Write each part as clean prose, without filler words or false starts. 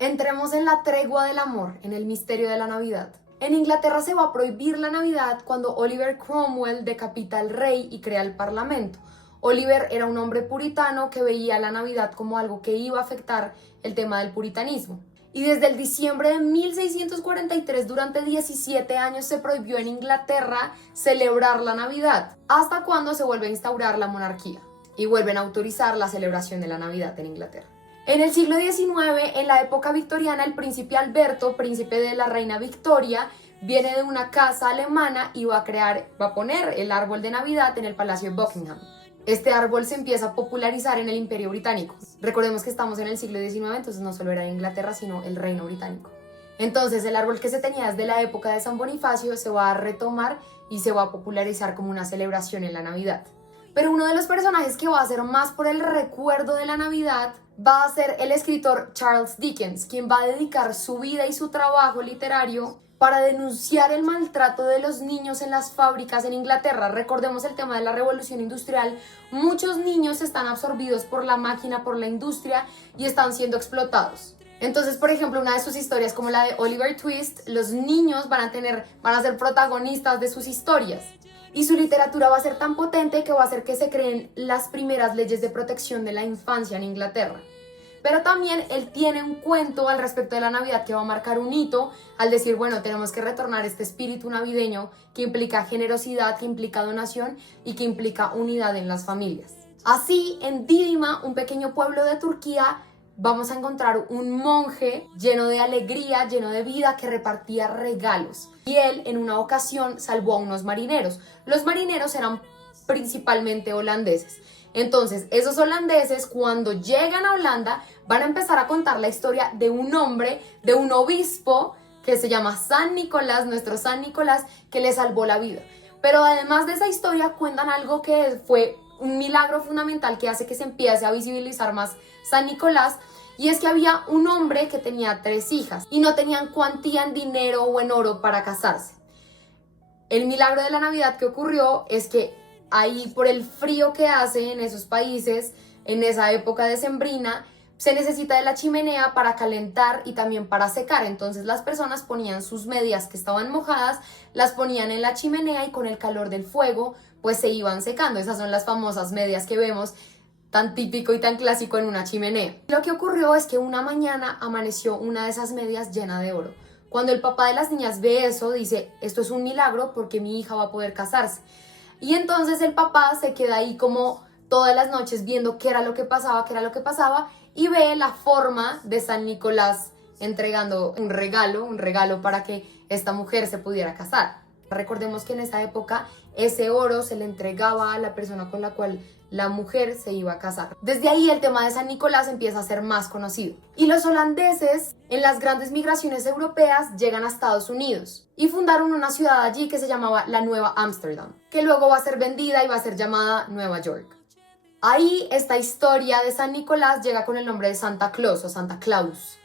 Entremos en la tregua del amor, en el misterio de la Navidad. En Inglaterra se va a prohibir la Navidad cuando Oliver Cromwell decapita al rey y crea el Parlamento. Oliver era un hombre puritano que veía la Navidad como algo que iba a afectar el tema del puritanismo. Y desde el diciembre de 1643, durante 17 años, se prohibió en Inglaterra celebrar la Navidad, hasta cuando se vuelve a instaurar la monarquía y vuelven a autorizar la celebración de la Navidad en Inglaterra. En el siglo XIX, en la época victoriana, el príncipe Alberto, príncipe de la reina Victoria, viene de una casa alemana y va a poner el árbol de Navidad en el Palacio de Buckingham. Este árbol se empieza a popularizar en el Imperio Británico. Recordemos que estamos en el siglo XIX, entonces no solo era de Inglaterra, sino el Reino Británico. Entonces el árbol que se tenía desde la época de San Bonifacio se va a retomar y se va a popularizar como una celebración en la Navidad. Pero uno de los personajes que va a hacer más por el recuerdo de la Navidad va a ser el escritor Charles Dickens, quien va a dedicar su vida y su trabajo literario para denunciar el maltrato de los niños en las fábricas en Inglaterra. Recordemos el tema de la revolución industrial. Muchos niños están absorbidos por la máquina, por la industria y están siendo explotados. Entonces, por ejemplo, una de sus historias, como la de Oliver Twist, los niños van a ser protagonistas de sus historias. Y su literatura va a ser tan potente que va a hacer que se creen las primeras leyes de protección de la infancia en Inglaterra. Pero también él tiene un cuento al respecto de la Navidad que va a marcar un hito al decir, bueno, tenemos que retornar este espíritu navideño que implica generosidad, que implica donación y que implica unidad en las familias. Así, en Didima, un pequeño pueblo de Turquía, vamos a encontrar un monje lleno de alegría, lleno de vida, que repartía regalos. Y él, en una ocasión, salvó a unos marineros. Los marineros eran principalmente holandeses. Entonces, esos holandeses, cuando llegan a Holanda, van a empezar a contar la historia de un hombre, de un obispo, que se llama San Nicolás, nuestro San Nicolás, que le salvó la vida. Pero además de esa historia, cuentan algo que fue un milagro fundamental que hace que se empiece a visibilizar más San Nicolás, y es que había un hombre que tenía 3 hijas y no tenían cuantía en dinero o en oro para casarse. El milagro de la Navidad que ocurrió es que ahí, por el frío que hace en esos países, en esa época decembrina, se necesita de la chimenea para calentar y también para secar. Entonces las personas ponían sus medias que estaban mojadas, las ponían en la chimenea y con el calor del fuego pues se iban secando. Esas son las famosas medias que vemos, tan típico y tan clásico en una chimenea. Lo que ocurrió es que una mañana amaneció una de esas medias llena de oro. Cuando el papá de las niñas ve eso, dice, esto es un milagro porque mi hija va a poder casarse. Y entonces el papá se queda ahí como todas las noches viendo qué era lo que pasaba, y ve la forma de San Nicolás entregando un regalo para que esta mujer se pudiera casar. Recordemos que en esa época ese oro se le entregaba a la persona con la cual la mujer se iba a casar. Desde ahí el tema de San Nicolás empieza a ser más conocido. Y los holandeses, en las grandes migraciones europeas, llegan a Estados Unidos y fundaron una ciudad allí que se llamaba la Nueva Ámsterdam, que luego va a ser vendida y va a ser llamada Nueva York. Ahí esta historia de San Nicolás llega con el nombre de Santa Claus o Santa Claus.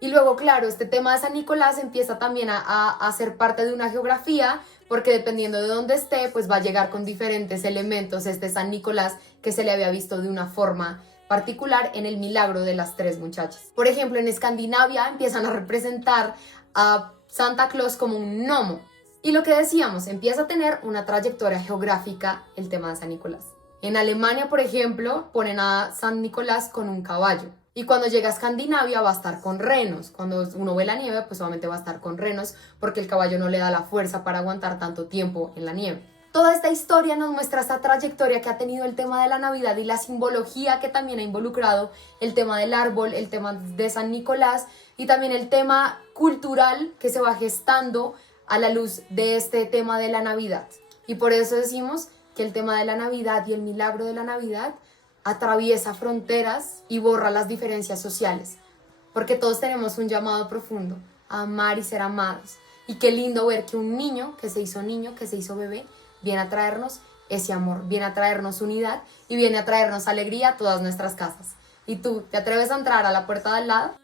Y luego, claro, este tema de San Nicolás empieza también a ser parte de una geografía, porque dependiendo de dónde esté, pues va a llegar con diferentes elementos este San Nicolás que se le había visto de una forma particular en el milagro de las 3 muchachas. Por ejemplo, en Escandinavia empiezan a representar a Santa Claus como un gnomo. Y lo que decíamos, empieza a tener una trayectoria geográfica el tema de San Nicolás. En Alemania, por ejemplo, ponen a San Nicolás con un caballo. Y cuando llega a Escandinavia va a estar con renos. Cuando uno ve la nieve, pues obviamente va a estar con renos porque el caballo no le da la fuerza para aguantar tanto tiempo en la nieve. Toda esta historia nos muestra esta trayectoria que ha tenido el tema de la Navidad y la simbología que también ha involucrado el tema del árbol, el tema de San Nicolás y también el tema cultural que se va gestando a la luz de este tema de la Navidad. Y por eso decimos que el tema de la Navidad y el milagro de la Navidad atraviesa fronteras y borra las diferencias sociales, porque todos tenemos un llamado profundo a amar y ser amados. Y qué lindo ver que un niño, que se hizo bebé, viene a traernos ese amor, viene a traernos unidad y viene a traernos alegría a todas nuestras casas. ¿Y tú te atreves a entrar a la puerta de al lado?